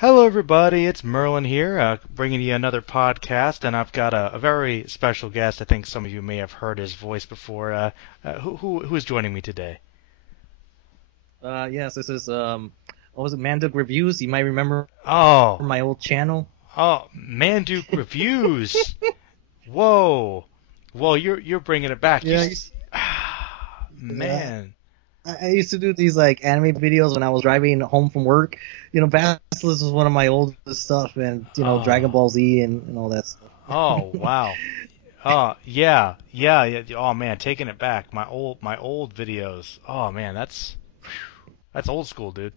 Hello, everybody. It's Merlin here, bringing you another podcast, and I've got a very special guest. I think some of you may have heard his voice before. Who is joining me today? Yes, this is what was it, Mandook Reviews? You might remember Oh, my old channel. oh, Manduke Reviews. Whoa, whoa, you're bringing it back. Yeah, yeah. Man. I used to do these like anime videos when I was driving home from work. Basilisk was one of my oldest stuff, and Dragon Oh, Ball Z and all that stuff. oh, wow. Oh, yeah, yeah, yeah. Oh man, taking it back. My old videos. Oh man, that's old school, dude.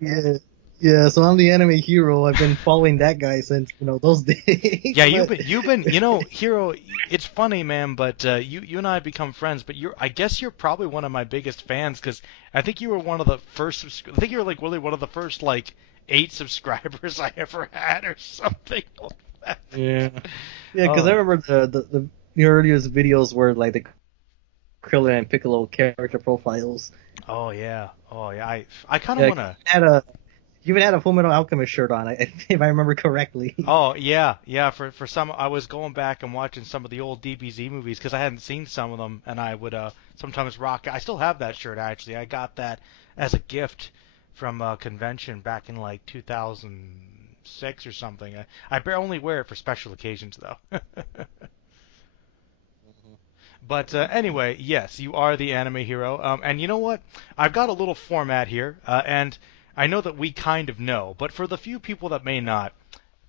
Yeah, yeah. So I'm the anime hero. I've been following that guy since those days. Yeah, you've But been you've been you know, Hero. It's funny, man, but you and I have become friends. But I guess you're probably one of my biggest fans because I think you were one of the first. I think you were like really one of the first like 8 subscribers I ever had or something like that. yeah, yeah. Because I Oh, remember the earliest videos were like the Krillin and Piccolo character profiles. oh yeah. I kind of Yeah, want to. you even had a Full Metal Alchemist shirt on, if I remember correctly. Oh yeah, yeah. For some, I was going back and watching some of the old DBZ movies because I hadn't seen some of them, and I would sometimes rock. I still have that shirt actually. I got that as a gift from a convention back in like 2006 or something. I only wear it for special occasions though. But anyway, yes, you are the anime hero. And you know what? I've got a little format here, and I know that we kind of know, but for the few people that may not,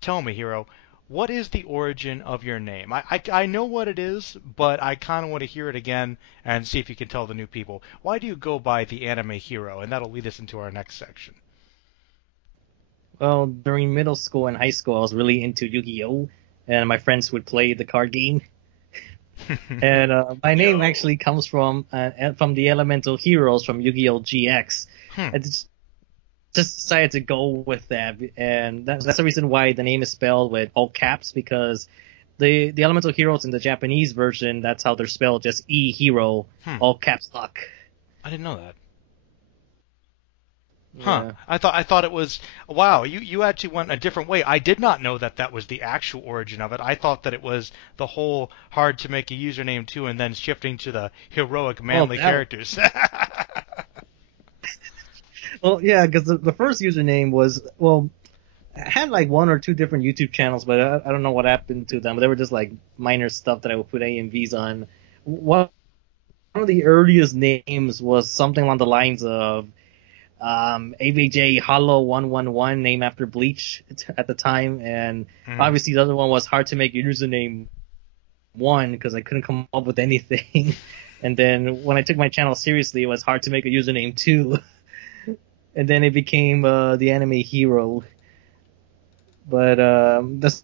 tell me, hero, what is the origin of your name? I know what it is, but I kind of want to hear it again and see if you can tell the new people. Why do you go by the anime hero? And that'll lead us into our next section. Well, during middle school and high school, I was really into Yu-Gi-Oh, and my friends would play the card game. And my name Yo. actually comes from the elemental heroes from Yu-Gi-Oh GX. Hmm. I just decided to go with that, and that's the reason why the name is spelled with all caps, because the elemental heroes in the Japanese version, that's how they're spelled, just E hero, Hmm. all caps lock. I didn't know that. Huh. Yeah. I thought it was wow, you actually went a different way. I did not know that that was the actual origin of it. I thought that it was the whole hard to make a username too and then shifting to the heroic Well, manly that characters. Well, yeah, because the first username was, well, I had like one or two different YouTube channels, but I don't know what happened to them. They were just like minor stuff that I would put AMVs on. One of the earliest names was something along the lines of AVJ Hollow 111, named after Bleach at the time, and Hmm. obviously the other one was hard to make your username one because I couldn't come up with anything. And then when I took my channel seriously, it was hard to make a username two. And then it became the anime hero. But that's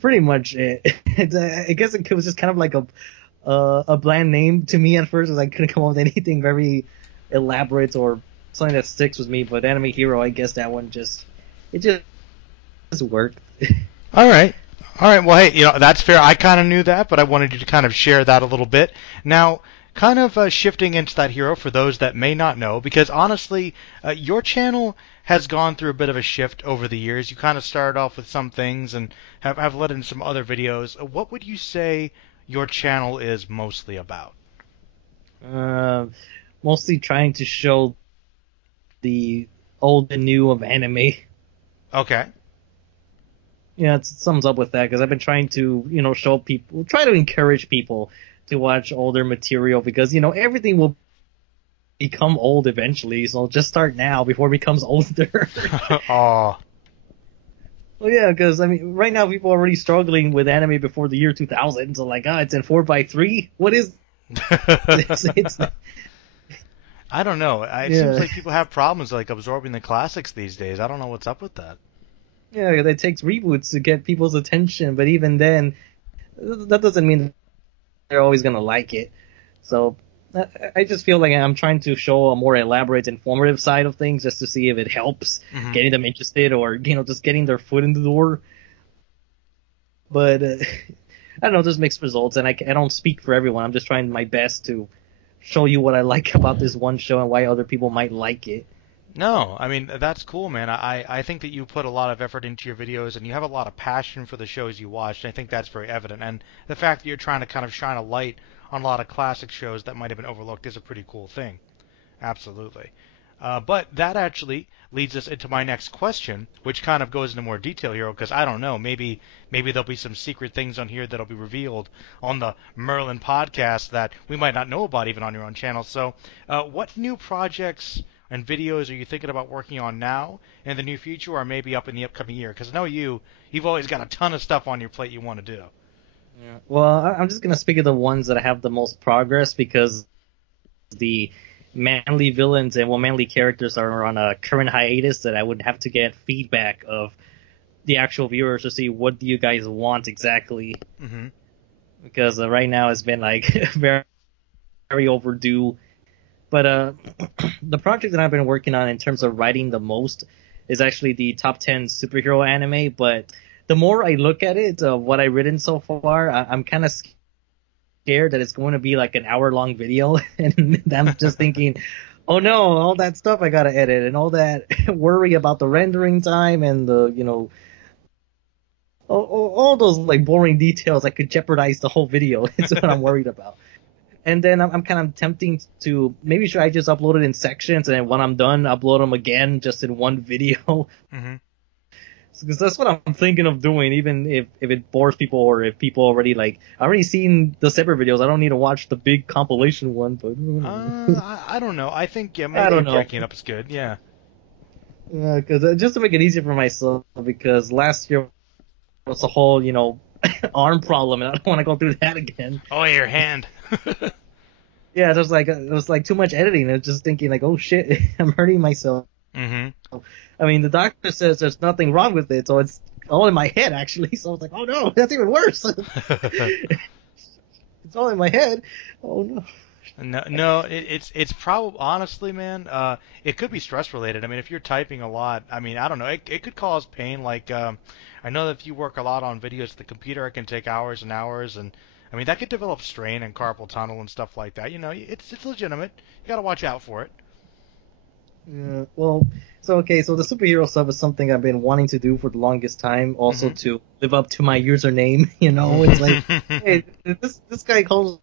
pretty much it. I guess it was just kind of like a bland name to me at first, because I couldn't come up with anything very elaborate or something that sticks with me. But anime hero, I guess that one just worked. All right. All right. Well, hey, that's fair. I kind of knew that, but I wanted you to kind of share that a little bit. Now, kind of shifting into that hero for those that may not know, because honestly, your channel has gone through a bit of a shift over the years. You kind of started off with some things and have led in some other videos. What would you say your channel is mostly about? Uh, Mostly trying to show the old and new of anime. Okay. Yeah, it sums up with that, because I've been trying to, show people, try to encourage people to watch older material, because, everything will become old eventually, so just start now before it becomes older. Oh. Well, yeah, because, I mean, right now people are already struggling with anime before the year 2000, so like, it's in 4:3? What is this? I don't know. It seems Yeah. like people have problems like absorbing the classics these days. I don't know what's up with that. Yeah, it takes reboots to get people's attention, but even then, that doesn't mean they're always gonna like it. So I just feel like I'm trying to show a more elaborate, informative side of things, just to see if it helps Hmm. getting them interested, or just getting their foot in the door. But I don't know, just mixed results, and I don't speak for everyone. I'm just trying my best to show you what I like about this one show and why other people might like it. No, I mean that's cool, man. I think that you put a lot of effort into your videos and you have a lot of passion for the shows you watch. And I think that's very evident. And the fact that you're trying to kind of shine a light on a lot of classic shows that might have been overlooked is a pretty cool thing. Absolutely. But that actually leads us into my next question, which kind of goes into more detail here, because I don't know, maybe there'll be some secret things on here that'll be revealed on the Merlin podcast that we might not know about even on your own channel. So, what new projects and videos are you thinking about working on now in the near future, or maybe up in the upcoming year? Because I know you've always got a ton of stuff on your plate you want to do. Yeah. Well, I'm just gonna speak of the ones that have the most progress because the manly villains and manly characters are on a current hiatus that I would have to get feedback of the actual viewers to see what do you guys want exactly. Mm-hmm. Because right now it's been like very, very overdue. But the project that I've been working on in terms of writing the most is actually the top 10 superhero anime. But the more I look at it, what I've written so far, I'm kind of scared that it's going to be like an hour-long video, and I'm just thinking, oh no, all that stuff I gotta edit, and all that worry about the rendering time and the, all those like boring details that could jeopardize the whole video. It's what I'm worried about. And then I'm kind of tempting to maybe should I just upload it in sections, and then when I'm done, upload them again just in one video. Mm-hmm. Because that's what I'm thinking of doing, even if it bores people or if people already I already seen the separate videos. I don't need to watch the big compilation one, but I don't know. I think yeah, I maybe don't know. breaking it up is good. Yeah. Yeah, because just to make it easier for myself, because last year was a whole arm problem, and I don't want to go through that again. Oh, your hand. Yeah, it was like too much editing. I was just thinking like, oh shit, I'm hurting myself. Mm-hmm. I mean, the doctor says there's nothing wrong with it, so it's all in my head actually. So I was like, oh no, that's even worse. It's all in my head. Oh no. No, it's probably honestly, man. It could be stress related. I mean, if you're typing a lot, I mean, I don't know. It could cause pain. I know that if you work a lot on videos at the computer, it can take hours and hours, and I mean that could develop strain and carpal tunnel and stuff like that. It's legitimate. You got to watch out for it. Yeah, well, so the superhero stuff is something I've been wanting to do for the longest time. Also to live up to my username, it's like, hey, this guy calls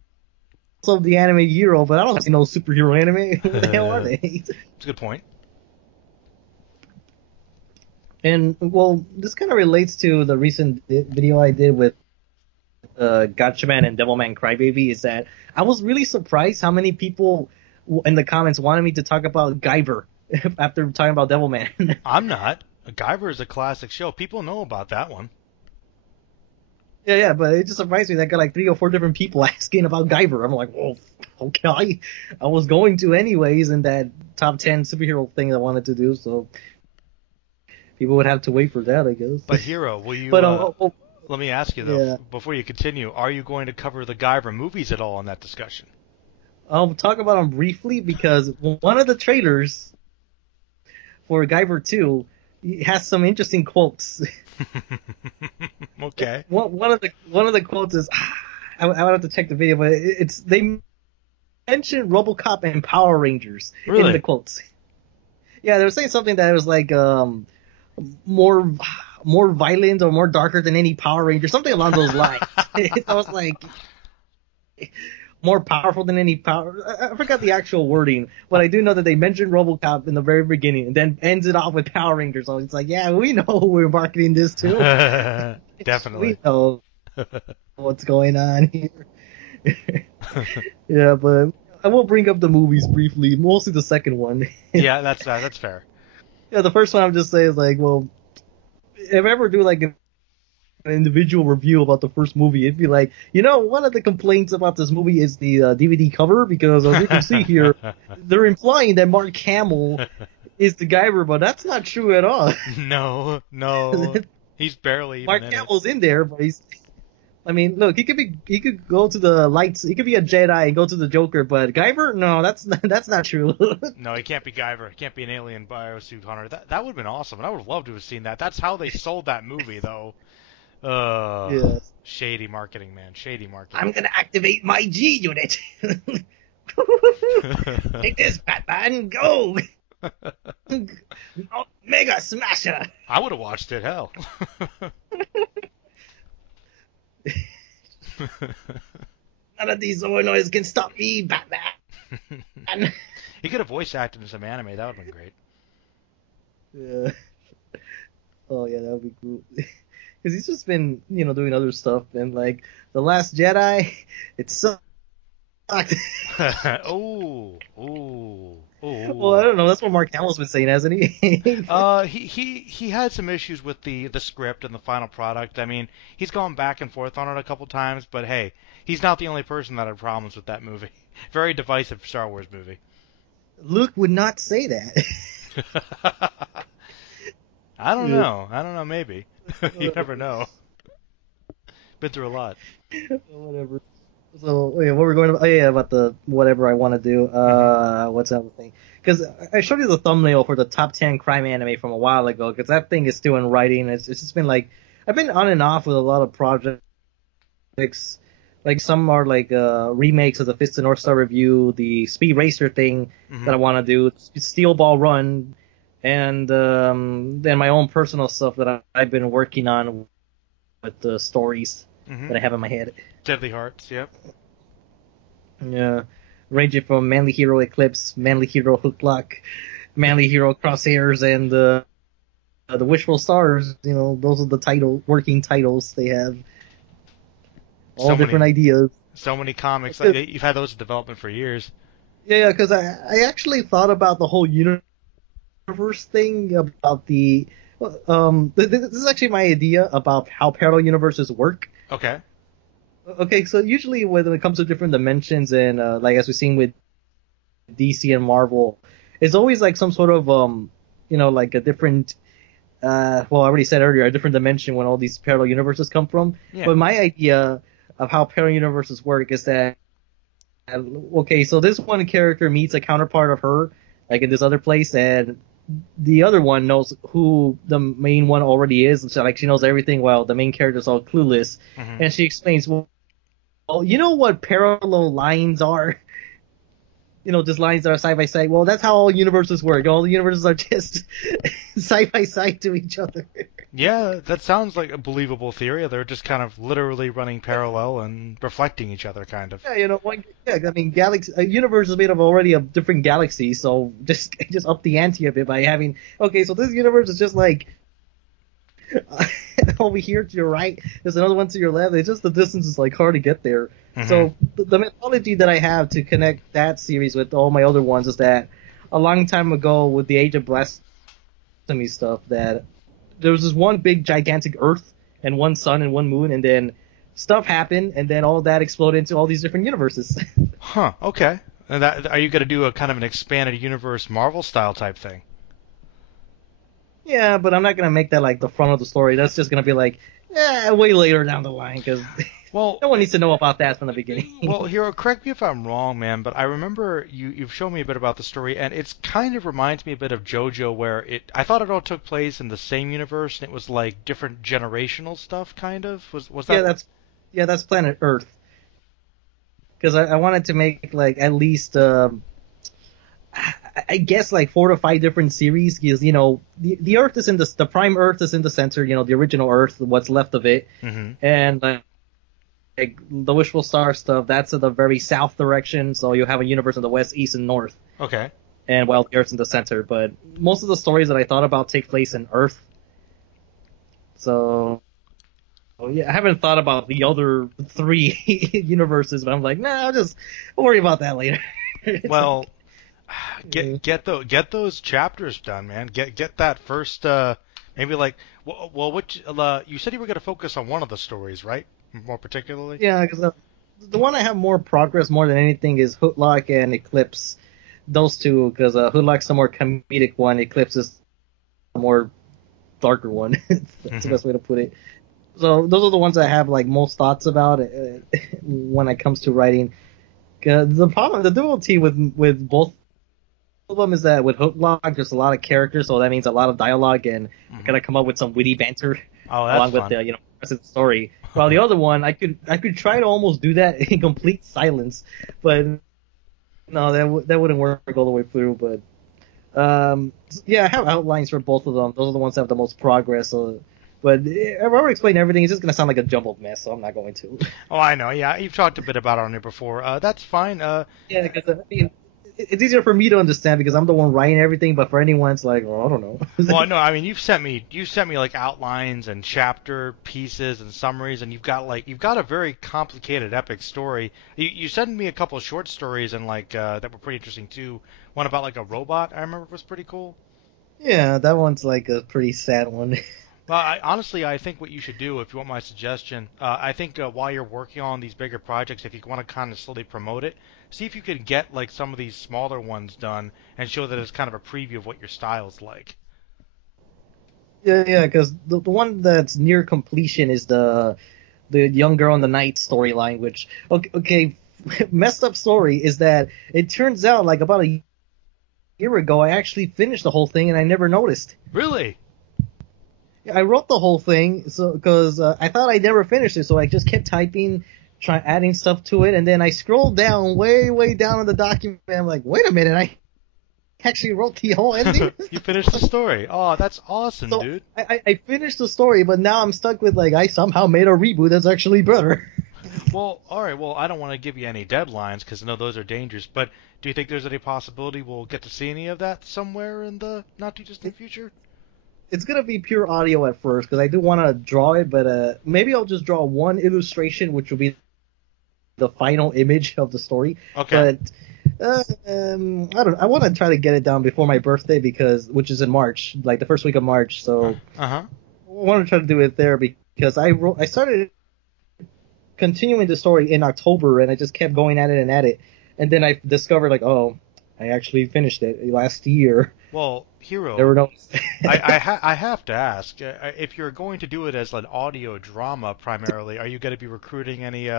himself the anime hero, but I don't see no superhero anime. What the hell are they? It's a good point. And well, this kind of relates to the recent video I did with Gatchaman and Devilman Crybaby. Is that I was really surprised how many people in the comments wanted me to talk about Guyver after talking about Devilman. I'm not. Guyver is a classic show. People know about that one. Yeah, but it just surprised me that I got like 3 or 4 different people asking about Guyver. I'm like, well, okay, I was going to anyways in that top 10 superhero thing I wanted to do, so people would have to wait for that, I guess. But Hero, will you? Let me ask you though, before you continue, are you going to cover the Guyver movies at all in that discussion? I'll talk about them briefly because one of the trailers for Guyver 2 has some interesting quotes. Okay. One of the quotes is I would have to check the video, but they mentioned RoboCop and Power Rangers in the quotes. Yeah, they were saying something that was like more violent or more darker than any Power Ranger, something along those lines. I was like, more powerful than any power. I forgot the actual wording, but I do know that they mentioned RoboCop in the very beginning and then ends it off with Power Rangers. So it's like, yeah, we know we're marketing this too. Definitely. We know what's going on here. Yeah, but I will bring up the movies briefly, mostly the second one. Yeah, that's fair. Yeah, the first one I'm just saying is like, well, if I ever do like an individual review about the first movie, it'd be like, one of the complaints about this movie is the DVD cover, because as you can see here, they're implying that Mark Hamill is the Guyver, but that's not true at all. No, he's barely. Mark Hamill's in there, but I mean, look, he could go to the lights. He could be a Jedi and go to the Joker, but Guyver, no, that's not true. No, he can't be Guyver. He can't be an alien biosuit hunter. That would have been awesome, and I would have loved to have seen that. That's how they sold that movie, though. Yeah. Shady marketing, man. Shady marketing. I'm gonna activate my G unit. Take this, Batman, go! Oh, Mega Smasher. I would have watched it. Hell. None of these Zoinoids can stop me, Batman. He could have voice acted in some anime. That would have been great. Yeah. Oh yeah, that would be cool. Because he's just been, doing other stuff, and like The Last Jedi, it sucked. Oh, oh, Well, I oh. don't know. That's what Mark Hamill's been saying, hasn't he? He had some issues with the script and the final product. I mean, he's gone back and forth on it a couple times, but hey, he's not the only person that had problems with that movie. Very divisive Star Wars movie. Luke would not say that. I don't Yeah. know. I don't know. Maybe. You never know. Been through a lot. Whatever. So, yeah, what we're going to, about the whatever I want to do. What's that thing? Because I showed you the thumbnail for the top 10 crime anime from a while ago, because that thing is still in writing. It's just been like, I've been on and off with a lot of projects. Like some are like remakes of the Fist of North Star Review, the Speed Racer thing that I want to do, Steel Ball Run, and then my own personal stuff that I've been working on with the stories that I have in my head. Deadly Hearts. Yep. Yeah, ranging from Manly Hero Eclipse, Manly Hero Hooklock, Manly Hero Crosshairs, and the Wishful Stars. Those are the working titles they have. All different ideas. So many comics. You've had those in development for years. Yeah, because I actually thought about the whole universe thing about the. This is actually my idea about how parallel universes work. Okay. Okay, so usually when it comes to different dimensions and like as we've seen with DC and Marvel, it's always like some sort of like a different. Well, I already said earlier, a different dimension when all these parallel universes come from. Yeah. But my idea of how parallel universes work is that, okay, so this one character meets a counterpart of her, like in this other place, and the other one knows who the main one already is. So, like, she knows everything while the main character's all clueless. And she explains, well, you know what parallel lines are? Just lines that are side by side. Well, that's how all universes work. All the universes are just side by side to each other. Yeah, that sounds like a believable theory. They're just kind of literally running parallel and reflecting each other, kind of. Yeah, I mean, a universe is made of already of different galaxies, so just up the ante a bit by having, okay, so this universe is just like, over here to your right, there's another one to your left. It's just the distance is like hard to get there. So the mythology that I have to connect that series with all my other ones is that a long time ago with the Age of Blasphemy stuff, that there was this one big gigantic Earth and one sun and one moon, and then stuff happened, and then all of that exploded into all these different universes. Huh. Okay. And are you going to do a kind of an expanded universe Marvel style type thing? Yeah, but I'm not gonna make that like the front of the story. That's just gonna be like, way later down the line, because no one needs to know about that from the beginning. Well, Hero, correct me if I'm wrong, man, but I remember you've shown me a bit about the story, and it's kind of reminds me a bit of JoJo, where I thought it all took place in the same universe, and it was like different generational stuff, kind of. Was that? That's Planet Earth. Because I wanted to make like at least I guess like 4 to 5 different series, because the Earth is in the prime Earth is in the center, the original Earth, what's left of it, and like the Wishful Star stuff, that's in the very south direction, so you have a universe in the west, east, and north. Okay. And while the Earth's in the center, but most of the stories that I thought about take place in Earth. So yeah, I haven't thought about the other 3 universes, but I'm like, nah, I'll worry about that later. Well. Get those chapters done, man. Get that first maybe like which you said you were going to focus on one of the stories, right? More particularly. Yeah, because the one I have more progress more than anything is Hooklock and Eclipse. Those two, because Hooklock's the more comedic one, Eclipse is the more darker one. That's the best way to put it. So those are the ones I have like most thoughts about when it comes to writing. The problem, the difficulty with both of them is that with Hooklock, there's a lot of characters, so that means a lot of dialogue, and I gotta come up with some witty banter along with the rest of the story. While the other one, I could try to almost do that in complete silence, but no, that wouldn't work all the way through. But Yeah, I have outlines for both of them. Those are the ones that have the most progress. But if I ever explain everything, it's just gonna sound like a jumbled mess, so I'm not going to. Oh, I know. Yeah, you've talked a bit about it on here before. That's fine. Yeah, because I mean, it's easier for me to understand because I'm the one writing everything. But for anyone, it's like, oh, I don't know. Well, no, I mean you've sent me like outlines and chapter pieces and summaries, and you've got a very complicated epic story. You sent me a couple of short stories and that were pretty interesting too. One about like a robot I remember was pretty cool. Yeah, that one's like a pretty sad one. Well, honestly, I think what you should do, if you want my suggestion, I think while you're working on these bigger projects, if you want to kind of slowly promote it, see if you can get like some of these smaller ones done and show that it's kind of a preview of what your style's like. Yeah, yeah, because the one that's near completion is the young girl in the night storyline, which okay, messed up story is that it turns out like about a year ago I actually finished the whole thing and I never noticed. Really? I wrote the whole thing so because I thought I never finished it, so I just kept typing, try adding stuff to it, and then I scrolled down way down in the document. I'm like, wait a minute, I actually wrote the whole ending. You finished the story. Oh, that's awesome, So dude. I finished the story, but now I'm stuck with like I somehow made a reboot that's actually better. Well, all right. Well, I don't want to give you any deadlines because I know those are dangerous. But do you think there's any possibility we'll get to see any of that somewhere in the not too distant future? It's gonna be pure audio at first because I do want to draw it, but maybe I'll just draw one illustration, which will be the final image of the story. Okay. But I don't. I want to try to get it done before my birthday which is in March, like the first week of March. So Uh-huh. I want to try to do it there because I started continuing the story in October and I just kept going at it and at it, and then I discovered like, oh, I actually finished it last year. Well, Hero, Never noticed. I have to ask if you're going to do it as an audio drama primarily. Are you going to be recruiting any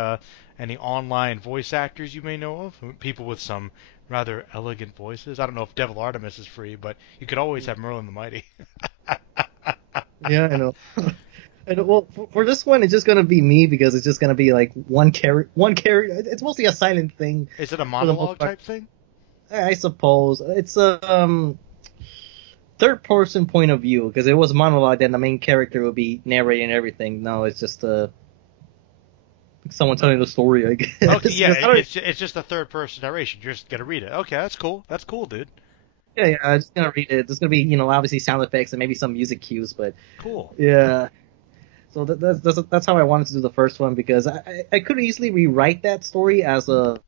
online voice actors you may know of? People with some rather elegant voices. I don't know if Devil Artemis is free, but you could always have Merlin the Mighty. Yeah, I know. And well, for this one, it's just gonna be me because it's just gonna be like one character. One character. It's mostly a silent thing Is it a for the most monologue part. type thing? I suppose it's a third person point of view because it was monologue. Then the main character would be narrating everything. No, it's just someone telling the story. I guess. Okay, yeah, Because it's just a third person narration. You're just gonna read it. Okay, that's cool. That's cool, dude. yeah, I'm just gonna read it. There's gonna be obviously sound effects and maybe some music cues, but Cool. yeah. So that's how I wanted to do the first one because I could easily rewrite that story as a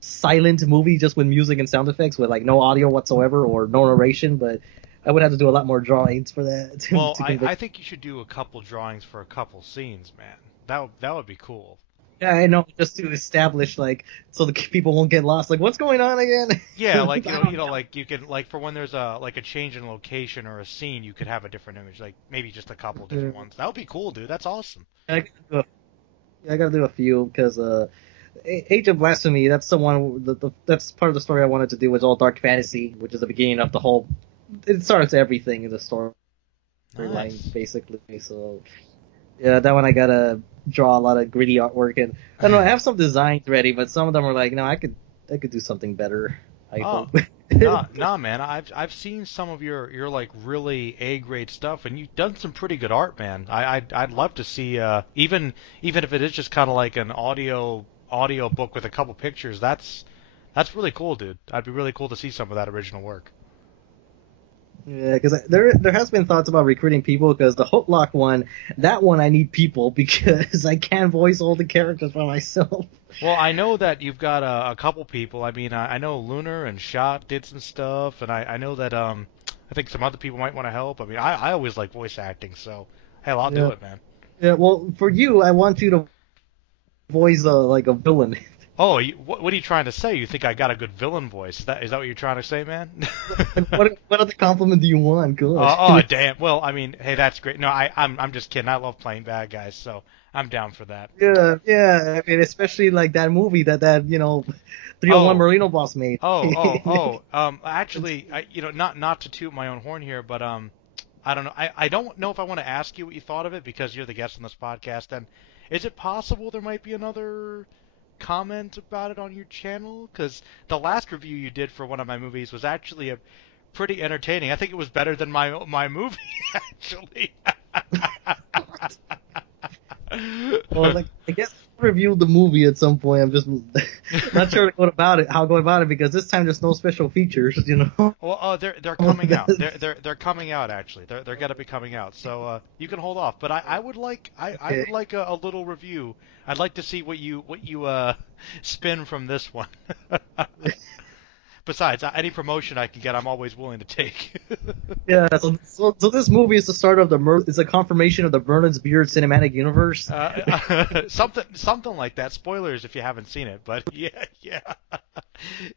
silent movie just with music and sound effects with like no audio whatsoever or no narration, but I would have to do a lot more drawings for that. Well, To I convey. think you should do a couple drawings for a couple scenes, man. That would be cool. Yeah, I know, just to establish like so the people won't get lost. Like, what's going on again? Yeah, like like you could like for when there's a change in location or a scene, you could have a different image, like maybe just a couple different ones. That would be cool, dude. That's awesome. I gotta do I gotta do a few because Age of Blasphemy. That's the one. That's part of the story I wanted to do was all dark fantasy, which is the beginning of the whole. It starts everything in the storyline Nice. basically. So yeah, that one I gotta draw a lot of gritty artwork and I don't know. I have some designs ready, but some of them are like, no, I could do something better. I Oh, hope. nah, man. I've seen some of your like really A grade stuff, and you've done some pretty good art, man. I'd love to see even if it is just kind of like an audio book with a couple pictures. That's really cool, dude. I'd be really cool to see some of that original work. Yeah, because there has been thoughts about recruiting people because the Hooklock one, that one I need people because I can't voice all the characters by myself. Well, I know that you've got a couple people. I mean, I know Lunar and Shot did some stuff, and I know that I think some other people might want to help. I mean, I always like voice acting, so hell, I'll do Yeah, it, man. yeah. Well, for you, I want you to voice like a villain. Oh, what are you trying to say? You think I got a good villain voice? Is that what you're trying to say, man? Like, what other compliment do you want? Good. Oh, damn. Well, I mean, hey, that's great. No, I'm just kidding. I love playing bad guys, so I'm down for that. Yeah, yeah. I mean, especially like that movie that 301 Oh, Merlino boss made. Actually, not to toot my own horn here, but I don't know. I don't know if I want to ask you what you thought of it because you're the guest on this podcast. And is it possible there might be another comment about it on your channel? Because the last review you did for one of my movies was actually pretty entertaining. I think it was better than my movie, actually. Well, like, I guess I'll review the movie at some point. I'm just not sure how to go about it because this time there's no special features, you know. Well, they're coming out. They're coming out actually. They're gonna be coming out. So you can hold off. But I would like I Okay. would like a little review. I'd like to see what you spin from this one. Besides, any promotion I can get, I'm always willing to take. Yeah, so this movie is the start of is a confirmation of the Merlin's Beard cinematic universe. Something like that. Spoilers if you haven't seen it, but yeah,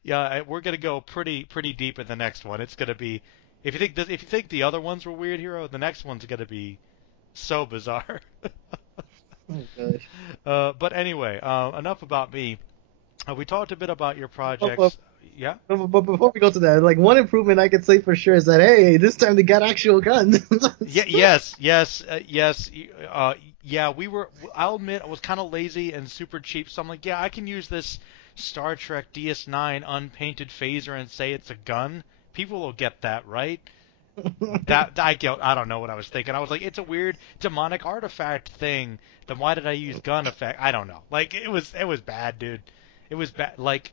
yeah. We're gonna go pretty deep in the next one. It's gonna be if you think the other ones were weird, Hero, the next one's gonna be so bizarre. Oh gosh. But anyway, enough about me. We talked a bit about your But, but, projects. Yeah. but before we go to that, like one improvement I could say for sure is that hey, this time they got actual guns. Yeah, yes. Yeah, we were. I'll admit, I was kind of lazy and super cheap. So I'm like, yeah, I can use this Star Trek DS9 unpainted phaser and say it's a gun. People will get that, right? I don't know what I was thinking. I was like, it's a weird demonic artifact thing. Then why did I use gun effect? I don't know. Like it was bad, dude. It was bad. Like,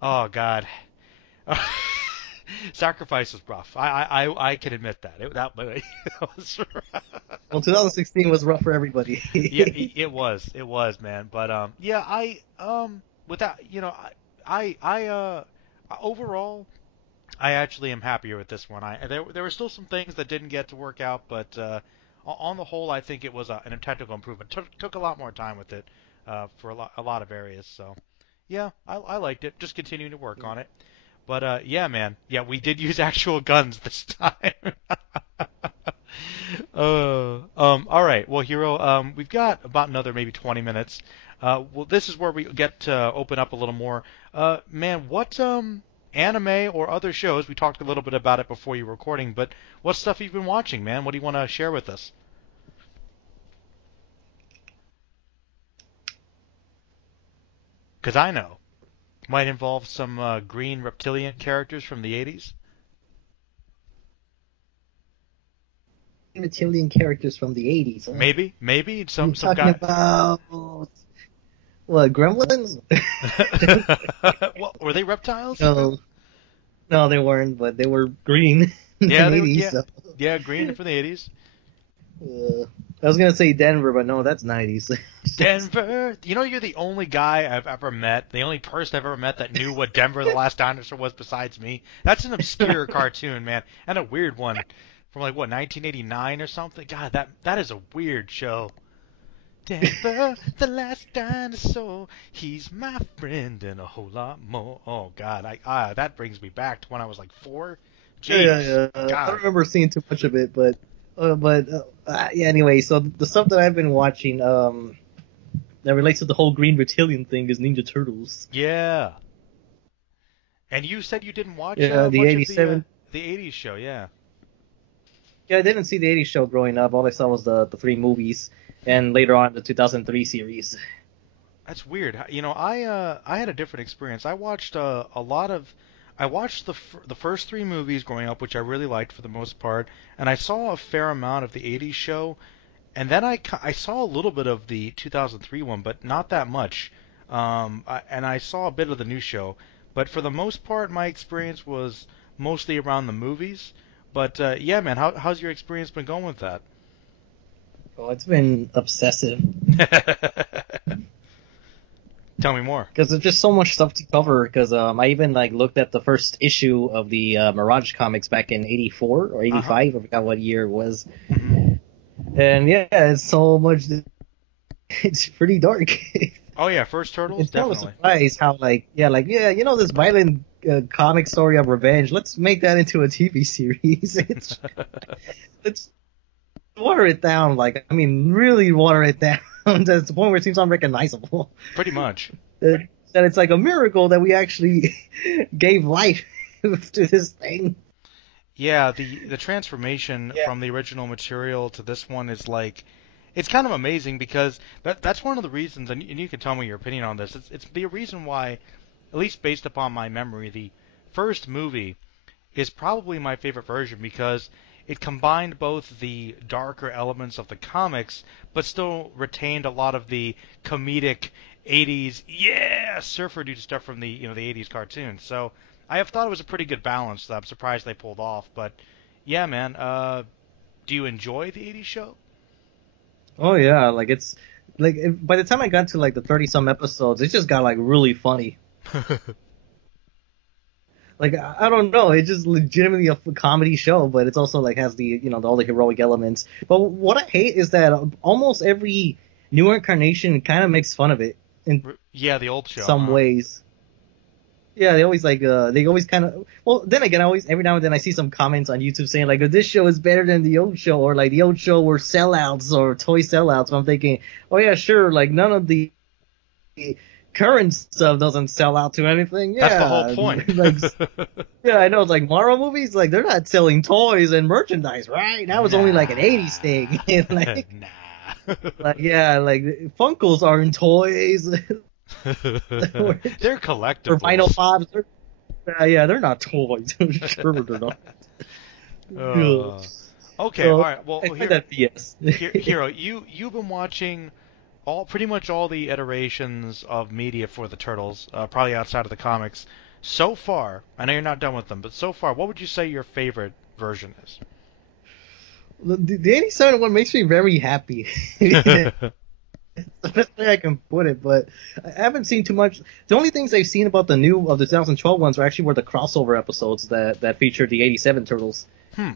oh god. Sacrifice was rough. I can admit that. That was rough. Well, 2016 was rough for everybody. Yeah, it was, man. But yeah, with that, overall, I actually am happier with this one. There were still some things that didn't get to work out, but on the whole, I think it was an technical improvement. Took a lot more time with it for a lot of areas. So yeah, I liked it. Just continuing to work on it. But yeah, man. Yeah, we did use actual guns this time. All right. Well, Hero, we've got about another maybe 20 minutes. Well, this is where we get to open up a little more. Man, what anime or other shows? We talked a little bit about it before you were recording, but what stuff have you been watching, man? What do you want to share with us? Because I know. Might involve some green reptilian characters from the 80s. Reptilian characters from the 80s. Huh? Maybe You're some talking guy. about what, Gremlins? What, were they reptiles? No, they weren't, but they were green in Yeah, the they 80s. yeah So. yeah green from the 80s. I was gonna say Denver, but no, that's 90s. Denver. You know, you're the only guy I've ever met, the only person I've ever met that knew what Denver the Last Dinosaur was besides me. That's an obscure cartoon, man, and a weird one from like what 1989 or something. God, that is a weird show. Denver, the last dinosaur, he's my friend and a whole lot more. Oh God, that brings me back to when I was like 4. Jeez, Yeah. I God. don't remember seeing too much of it, but yeah. Anyway, so the stuff that I've been watching, that relates to the whole green reptilian thing is Ninja Turtles. Yeah. And you said you didn't watch Yeah, the much of 87. the 80s show, yeah. Yeah, I didn't see the 80s show growing up. All I saw was the 3 movies, and later on the 2003 series. That's weird. You know, I had a different experience. I watched I watched the first 3 movies growing up, which I really liked for the most part, and I saw a fair amount of the 80s show, and then I saw a little bit of the 2003 one, but not that much. And I saw a bit of the new show, but for the most part, my experience was mostly around the movies. But yeah, man, how's your experience been going with that? Oh, it's been obsessive. Tell me more. Because there's just so much stuff to cover. Because I even like looked at the first issue of the Mirage comics back in '84 or '85. I forgot what year it was. And yeah, it's so much. It's pretty dark. Oh yeah, first Turtles, it's kind of a definitely. surprise how you know this violent comic story of revenge. Let's make that into a TV series. Let's water it down. Like I mean, really water it down to the point where it seems unrecognizable. Pretty much. That it's like a miracle that we actually gave life to this thing. Yeah, the transformation from the original material to this one is like It's kind of amazing because that's one of the reasons, and you can tell me your opinion on this. It's the reason why, at least based upon my memory, the first movie is probably my favorite version because it combined both the darker elements of the comics, but still retained a lot of the comedic '80s, yeah, surfer dude stuff from the the '80s cartoons. So I have thought it was a pretty good balance that I'm surprised they pulled off. But yeah, man, do you enjoy the '80s show? Oh yeah, like it's like by the time I got to like the 30 some episodes, it just got like really funny. Like I don't know, it's just legitimately a comedy show, but it's also like has the all the heroic elements. But what I hate is that almost every new incarnation kind of makes fun of it in Yeah, the old show, some huh? ways. Yeah, they always they always kind of, well, then again, I always, every now and then I see some comments on YouTube saying like, oh, this show is better than the old show, or like the old show were sellouts or toy sellouts. But I'm thinking, oh yeah, sure, like none of the current stuff doesn't sell out to anything. That's the whole Yeah, point. like, yeah, I know, it's like Marvel movies, like they're not selling toys and merchandise, right? That was only like an Nah. 80s thing. like, Nah. like, yeah, like Funkos aren't toys. or, They're or Vinyl collectibles. Pops. Yeah, they're not toys. Sure, they're not. Yeah. Uh, okay, all So right. Well, I find that BS. Hero, you've been watching pretty much all the iterations of media for the Turtles, probably outside of the comics. So far, I know you're not done with them, but so far, what would you say your favorite version is? The 87 one makes me very happy. That's the best way I can put it, but I haven't seen too much. The only things I've seen about the 2012 ones are actually were the crossover episodes that featured the 87 Turtles. Hmm.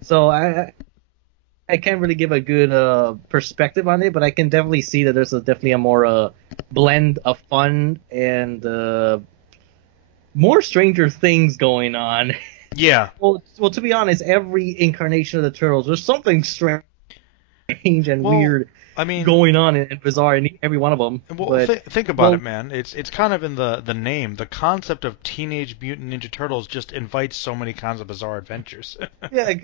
So I can't really give a good perspective on it, but I can definitely see that there's definitely a more blend of fun and more Stranger Things going on. Yeah. Well, to be honest, every incarnation of the Turtles, there's something strange and Well, weird I mean, going on and bizarre in every one of them. well, But think about it, well, man. It's kind of in the name. The concept of Teenage Mutant Ninja Turtles just invites so many kinds of bizarre adventures. yeah,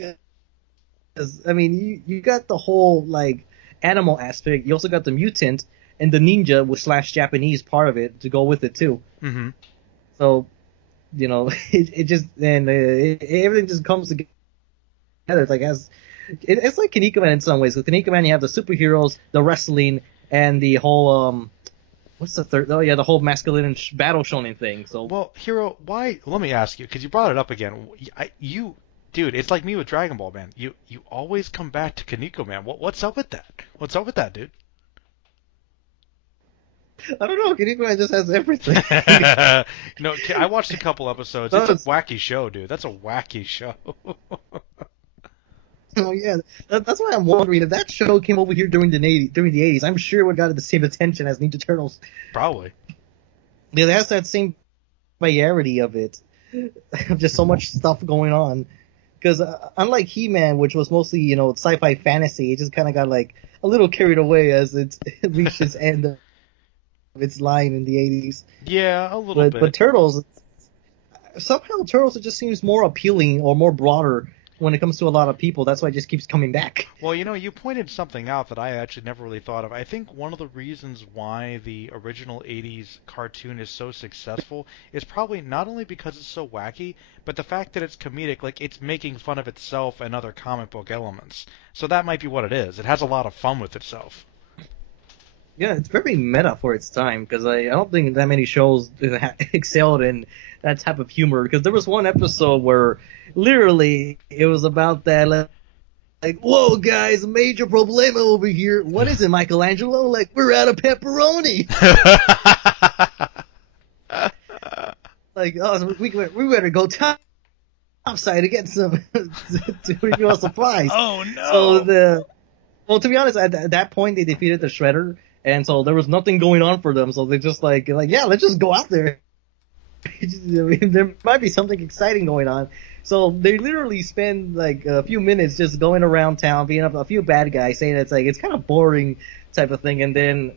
'cause, I mean, you got the whole like animal aspect. You also got the mutant and the ninja with slash Japanese part of it to go with it too. Hmm. So it just and everything just comes together. It's like it's like Kaneko Man in some ways. With Kaneko Man, you have the superheroes, the wrestling, and the whole what's the third? Oh yeah, the whole masculine and battle shonen thing. So Well, Hero, why? Let me ask you, because you brought it up again. Dude, it's like me with Dragon Ball, man. You always come back to Kaneko, man. What's up with that? What's up with that, dude? I don't know. Kaneko Man just has everything. No, I watched a couple episodes. It's a wacky show, dude. That's a wacky show. Oh yeah, that's why I'm wondering if that show came over here during the 80s. I'm sure it would have got the same attention as Ninja Turtles. Probably. It has that same variety of it, just so much stuff going on. Because unlike He-Man, which was mostly sci-fi fantasy, it just kind of got like a little carried away as it reached its end of its line in the 80s. Yeah, a little But bit. Turtles, somehow Turtles, it just seems more appealing or more broader when it comes to a lot of people. That's why it just keeps coming back. Well, you pointed something out that I actually never really thought of. I think one of the reasons why the original '80s cartoon is so successful is probably not only because it's so wacky, but the fact that it's comedic, like it's making fun of itself and other comic book elements. So that might be what it is. It has a lot of fun with itself. Yeah, it's very meta for its time because I don't think that many shows excelled in that type of humor. Because there was one episode where literally it was about that like, whoa guys, major problema over here. What is it, Michelangelo? Like, we're out of pepperoni. Like, oh, so we better go topside to get some to give us a surprise. Oh So no! well, to be honest, at that point they defeated the Shredder, and so there was nothing going on for them. So they just like yeah, let's just go out there. I mean, there might be something exciting going on. So they literally spend like a few minutes just going around town, beating up a few bad guys, saying it's kind of boring type of thing, and then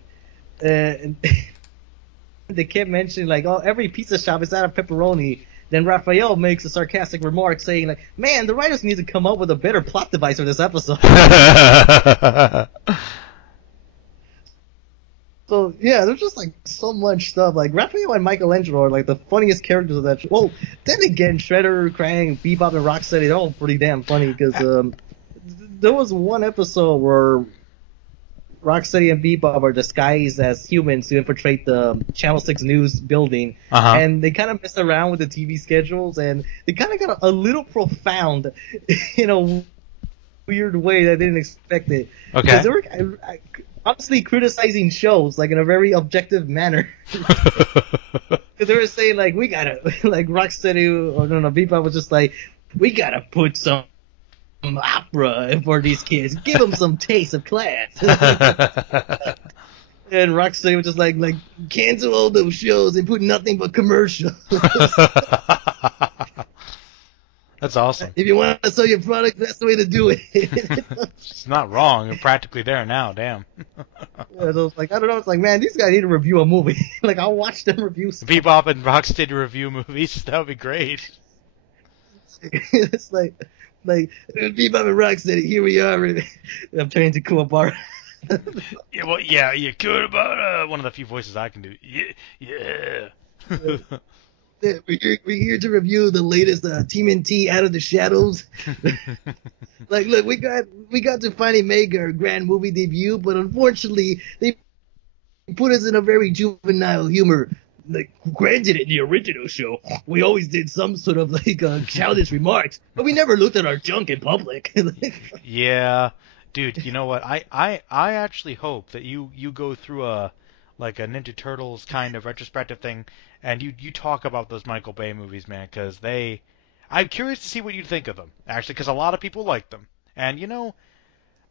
they kept mentioning like, oh, every pizza shop is out of pepperoni. Then Raphael makes a sarcastic remark saying like, "Man, the writers need to come up with a better plot device for this episode." So yeah, there's just like so much stuff. Like Raphael and Michelangelo are like the funniest characters of that show. Well, then again, Shredder, Krang, Bebop, and Rocksteady, they're all pretty damn funny because there was one episode where Rocksteady and Bebop are disguised as humans to infiltrate the Channel 6 News building, and they kind of messed around with the TV schedules, and they kind of got a little profound in a weird way that I didn't expect it. Okay. Because they were honestly criticizing shows like in a very objective manner. Because they were saying like, we gotta, like Rocksteady, or no, Bebop was just like, we gotta put some opera for these kids. Give them some taste of class. And Rocksteady was just like cancel all those shows and put nothing but commercials. That's awesome. If you want to sell your product, that's the way to do it. It's not wrong. You're practically there now. Damn. Yeah, so it's like, I don't know. It's like, man, these guys need to review a movie. Like, I'll watch them review stuff. Bebop and Rocksteady review movies. That would be great. It's like Bebop and Rocksteady. Here we are. I'm turning to Kuwabara. Yeah, well, yeah, Kuwabara. One of the few voices I can do. Yeah. We're here to review the latest TMNT Out of the Shadows. Like, look, we got to finally make our grand movie debut, but unfortunately, they put us in a very juvenile humor. Like, granted, in the original show, we always did some sort of like childish remarks, but we never looked at our junk in public. Yeah, dude. You know what? I actually hope that you go through a Ninja Turtles kind of retrospective thing, and you talk about those Michael Bay movies, man, because I'm curious to see what you think of them, actually, because a lot of people like them, and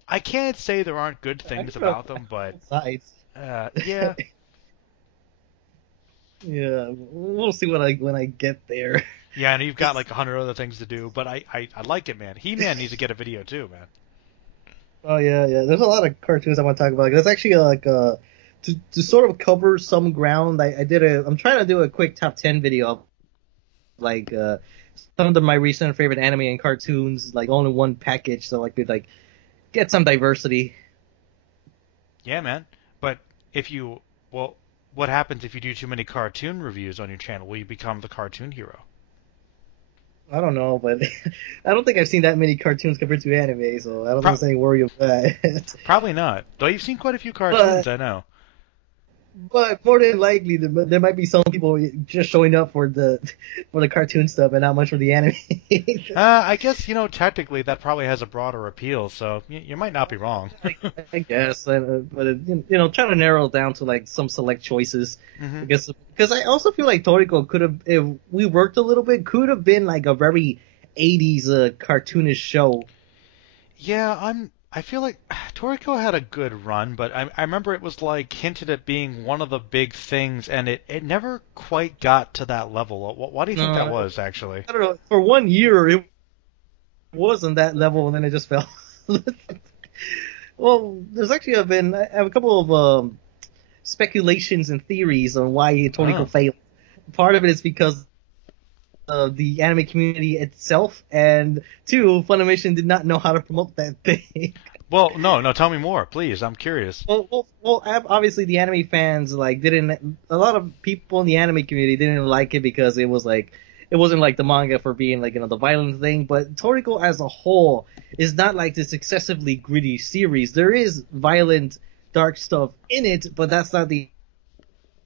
I can't say there aren't good things about them, but yeah. Yeah, we'll see when I get there. Yeah, and you've got like 100 other things to do, but I like it, man. He-Man needs to get a video too, man. Oh yeah. There's a lot of cartoons I want to talk about. There's actually to sort of cover some ground. I'm trying to do a quick top 10 video of like some of my recent favorite anime and cartoons, like all in one package, so I could like get some diversity. Yeah, man. But what happens if you do too many cartoon reviews on your channel? Will you become the cartoon hero? I don't know, but I don't think I've seen that many cartoons compared to anime, so I don't think there's any worry of that. Probably not. Though you've seen quite a few cartoons, I know. But more than likely, there might be some people just showing up for the cartoon stuff and not much for the anime. I guess technically that probably has a broader appeal, so you might not be wrong. I guess, but trying to narrow it down to like some select choices. Mm-hmm. I guess because I also feel like Toriko could have, if we worked a little bit, could have been like a very 80s cartoonish show. Yeah, I feel like Toriko had a good run, but I remember it was like hinted at being one of the big things, and it never quite got to that level. Why do you think that was, actually? I don't know. For 1 year, it wasn't that level, and then it just fell. Well, there's actually I have a couple of speculations and theories on why Toriko failed. Part of it is because of the anime community itself, and two, Funimation did not know how to promote that thing. Well, no, tell me more, please. I'm curious. Well, obviously the anime fans a lot of people in the anime community didn't like it because it wasn't like the manga for being like the violent thing, but Toriko as a whole is not like this excessively gritty series. There is violent, dark stuff in it, but that's not the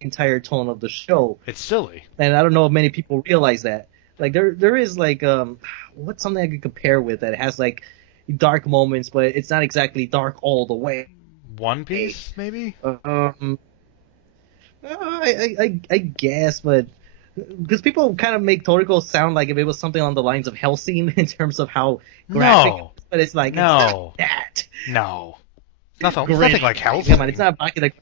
entire tone of the show. It's silly. And I don't know if many people realize that. Like there is like what's something I could compare with that has like dark moments, but it's not exactly dark all the way. One Piece, maybe? I guess, but because people kind of make Toriko sound like if it was something on the lines of Hellsing in terms of how graphic. No. But it's like, no. It's not that. No. Nothing like Hellsing. Come on, it's not like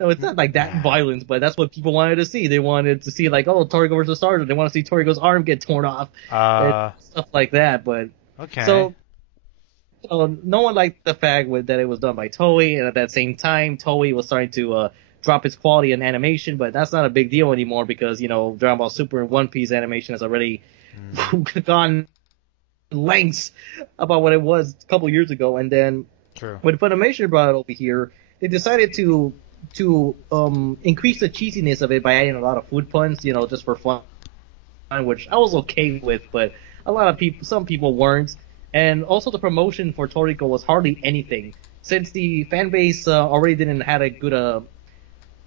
no, it's not like that violent, but that's what people wanted to see. They wanted to see like, Toriko versus Stardust. They want to see Toriko's arm get torn off, and stuff like that. But okay. So no one liked the fact that it was done by Toei, and at that same time, Toei was starting to drop its quality in animation, but that's not a big deal anymore because, Dragon Ball Super and One Piece animation has already gone lengths about what it was a couple years ago. And then True. when Funimation brought it over here, they decided to increase the cheesiness of it by adding a lot of food puns, just for fun, which I was okay with, but some people weren't. And also the promotion for Toriko was hardly anything. Since the fan base already didn't have a good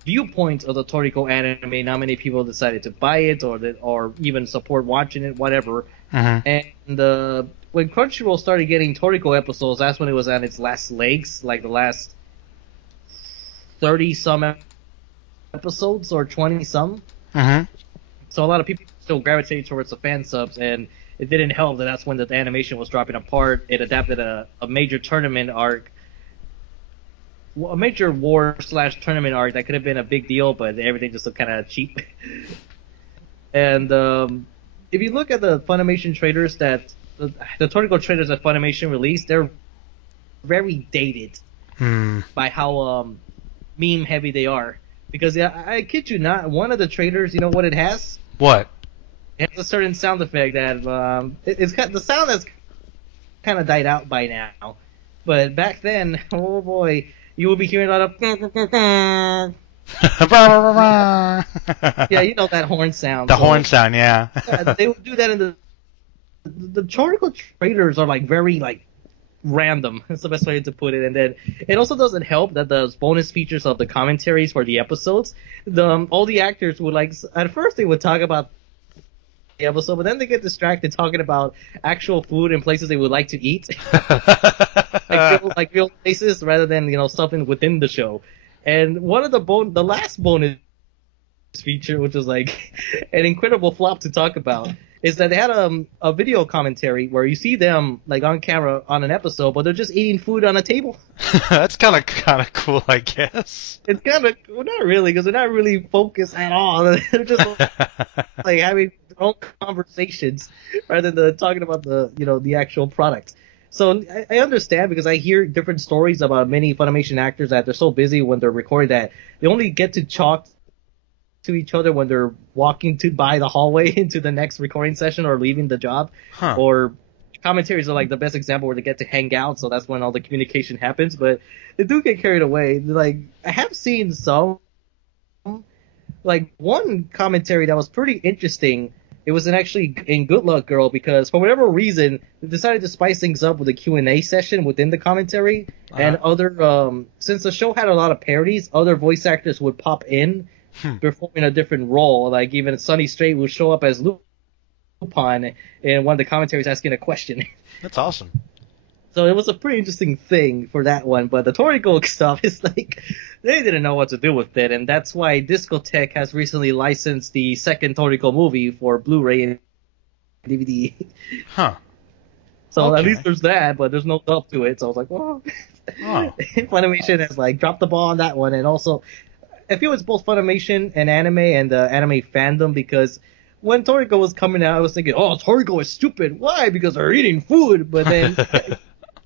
viewpoint of the Toriko anime, not many people decided to buy it or even support watching it, whatever. And when Crunchyroll started getting Toriko episodes, that's when it was on its last legs, like the last 30-some episodes or 20-some. So a lot of people still gravitated towards the fan subs, and it didn't help that that's when the animation was dropping apart. It adapted a major tournament arc, a major war/tournament arc that could have been a big deal, but everything just looked kind of cheap. And if you look at the Funimation trailers the Toriko trailers that Funimation released, they're very dated by how meme heavy they are. Because I kid you not, one of the trailers, you know what it has? What? It has a certain sound effect that the sound has kind of died out by now. But back then, oh boy, you will be hearing a lot of yeah, you know that horn sound. The horn sound, yeah. They would do that in the Toriko trailers are like very like random. That's the best way to put it. And then it also doesn't help that the bonus features of the commentaries for the episodes, all the actors would at first they would talk about the episode, but then they get distracted talking about actual food and places they would like to eat, like real places rather than something within the show. And one of the last bonus feature, which was like an incredible flop to talk about, is that they had a video commentary where you see them like on camera on an episode, but they're just eating food on a table. That's kind of cool, I guess. It's kind of not really, because they're not really focused at all. They're just like having their own conversations rather than talking about the actual product. So I understand, because I hear different stories about many Funimation actors that they're so busy when they're recording that they only get to talk to each other when they're walking by the hallway into the next recording session or leaving the job. Or commentaries are like the best example where they get to hang out, so that's when all the communication happens. But they do get carried away. Like, I have seen some, like one commentary that was pretty interesting. It was actually in Good Luck Girl, because for whatever reason they decided to spice things up with a Q&A session within the commentary. And other since the show had a lot of parodies, other voice actors would pop in performing a different role. Like even Sonny Strait would show up as Lupin in one of the commentaries asking a question. That's awesome. So it was a pretty interesting thing for that one. But the Toriko stuff is like, they didn't know what to do with it, and that's why Discotech has recently licensed the second Toriko movie for Blu-ray and DVD. So Okay. at least there's that, but there's no dub to it. So I was like, well, Funimation has like dropped the ball on that one. And also, I feel it's both Funimation and anime and the anime fandom, because when Toriko was coming out, I was thinking, oh, Toriko is stupid. Why? Because they're eating food. But then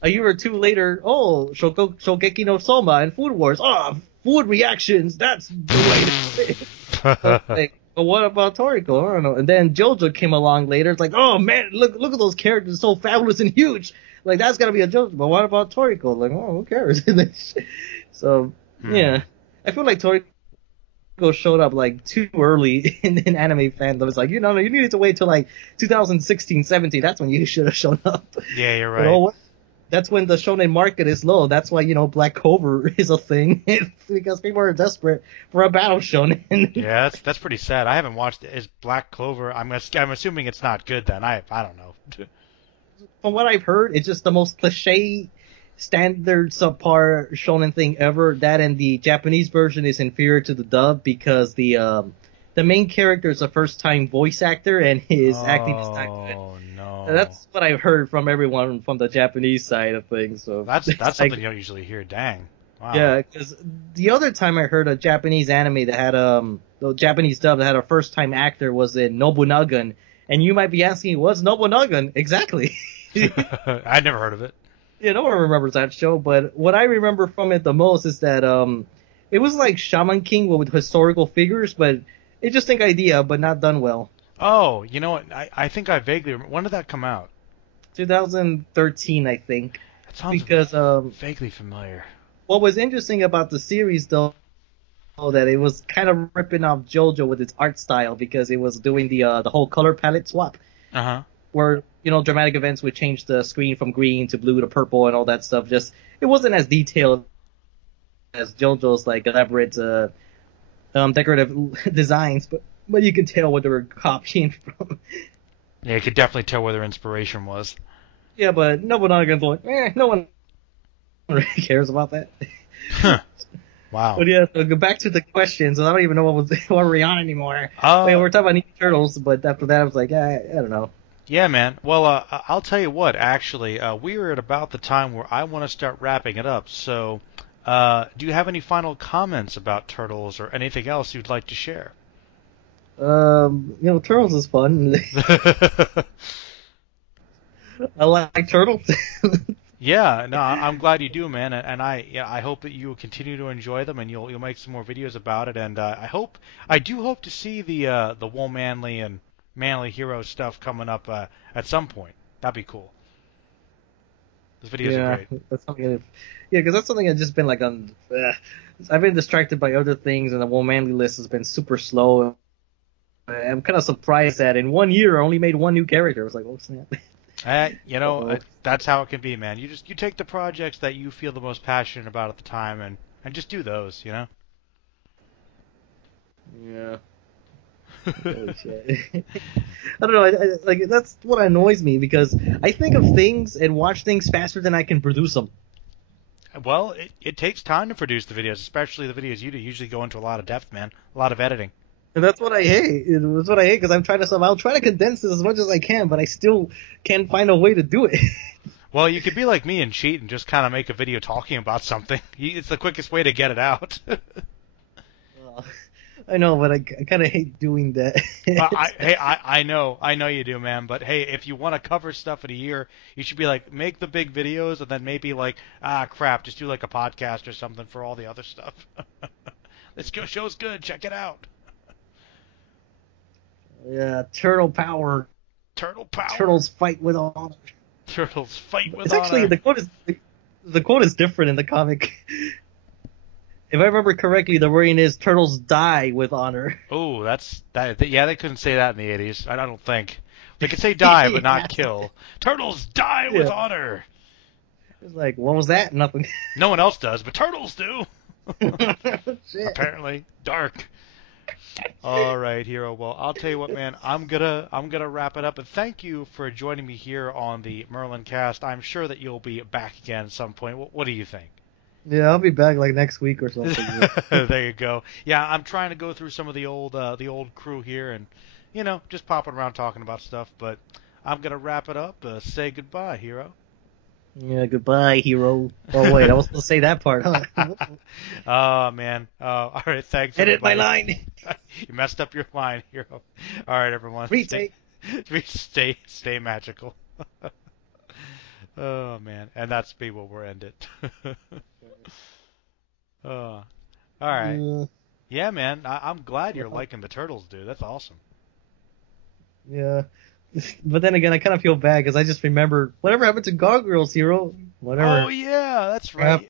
a year or two later, oh, Shokeki no Soma and Food Wars. Oh, food reactions. That's the way to say it. But what about Toriko? I don't know. And then JoJo came along later. It's like, oh man, look at those characters, so fabulous and huge. Like, that's gotta be a JoJo. But what about Toriko? Like, oh, who cares? So yeah, I feel like Toriko showed up like too early in anime fandom. It's like, you needed to wait till like 2016, 17. That's when you should have shown up. Yeah, you're right. That's when the shonen market is low. That's why, Black Clover is a thing. It's because people are desperate for a battle shonen. Yeah, that's pretty sad. I haven't watched it. Is Black Clover? I'm assuming it's not good then. I don't know. From what I've heard, it's just the most cliche, standard subpar shonen thing ever. That and the Japanese version is inferior to the dub because the main character is a first-time voice actor and his acting is not good. Oh no. That's what I've heard from everyone from the Japanese side of things. So that's something you don't usually hear. Dang. Wow. Yeah, because the other time I heard a Japanese anime that had the Japanese dub that had a first-time actor was in Nobunaga, and you might be asking, what's Nobunaga? Exactly. I'd never heard of it. Yeah, no one remembers that show, but what I remember from it the most is that It was like Shaman King with historical figures, but interesting idea, but not done well. Oh, you know what? I think I vaguely remember. When did that come out? 2013, I think. That sounds Because vaguely familiar. what was interesting about the series, though, that it was kind of ripping off JoJo with its art style because it was doing the whole color palette swap, Uh huh. where dramatic events would change the screen from green to blue to purple and all that stuff. Just it wasn't as detailed as JoJo's like elaborate decorative designs, but you can tell what they were copying from. Yeah, you could definitely tell where their inspiration was. Yeah, but Nobunaga's like, no one really cares about that. Huh. Wow. But yeah, so go back to the questions. I don't even know what were we on anymore. Wait, we're talking about Ninja Turtles, but after that I was like, I don't know. Yeah, man. Well, I'll tell you what. Actually, we are at about the time where I want to start wrapping it up. So, do you have any final comments about Turtles or anything else you'd like to share? Turtles is fun. I like turtles. Yeah, no, I'm glad you do, man, and I hope that you will continue to enjoy them, and you'll make some more videos about it, and I do hope to see the Wool Manly and Manly Hero stuff coming up at some point. That'd be cool. Those videos are Yeah, great. that's something. Yeah, because that's something I've just been like on. I've been distracted by other things, and the Will Manly list has been super slow. I'm kind of surprised that in 1 year I only made one new character. I was like, oh snap. That's how it can be, man. You take the projects that you feel the most passionate about at the time, and just do those, you know. Yeah. Holy shit. I don't know. Like that's what annoys me because I think of things and watch things faster than I can produce them. Well, it takes time to produce the videos, especially the videos you do. Usually go into a lot of depth, man. A lot of editing. And that's what I hate. That's what I hate because I'm trying to somehow try to condense this as much as I can, but I still can't find a way to do it. Well, you could be like me and cheat and just kind of make a video talking about something. It's the quickest way to get it out. I know, but I kind of hate doing that. I know you do, man. But hey, if you want to cover stuff in a year, you should be like, make the big videos, and then maybe like, crap, just do like a podcast or something for all the other stuff. This show's good. Check it out. Yeah, turtle power. Turtle power. Turtles fight with honor. Turtles fight with It's honor. actually the quote is different in the comic. If I remember correctly, the wording is "turtles die with honor." Oh, that's that. Yeah, they couldn't say that in the '80s. I don't think they could say die but not kill. Turtles die with honor. It's like, what was that? Nothing. No one else does, but turtles do. Shit. Apparently, dark. All right, Hero. Well, I'll tell you what, man. I'm gonna wrap it up, and thank you for joining me here on the MerlinCast. I'm sure that you'll be back again at some point. What do you think? Yeah, I'll be back like next week or something. There you go. Yeah, I'm trying to go through some of the old crew here, and just popping around talking about stuff. But I'm gonna wrap it up. Say goodbye, Hero. Yeah, goodbye, hero. Oh wait, I was supposed to say that part, huh? Oh man. All right. Thanks. Edit my everybody. line. You messed up your line, Hero. All right, everyone. Retake. Stay magical. Oh man, and that's be what we're ended. All right. Yeah, man. I'm glad you're liking the turtles, dude. That's awesome. Yeah. But then again, I kind of feel bad because I just remember whatever happened to Gargoyles, hero. Whatever. Oh yeah, that's right.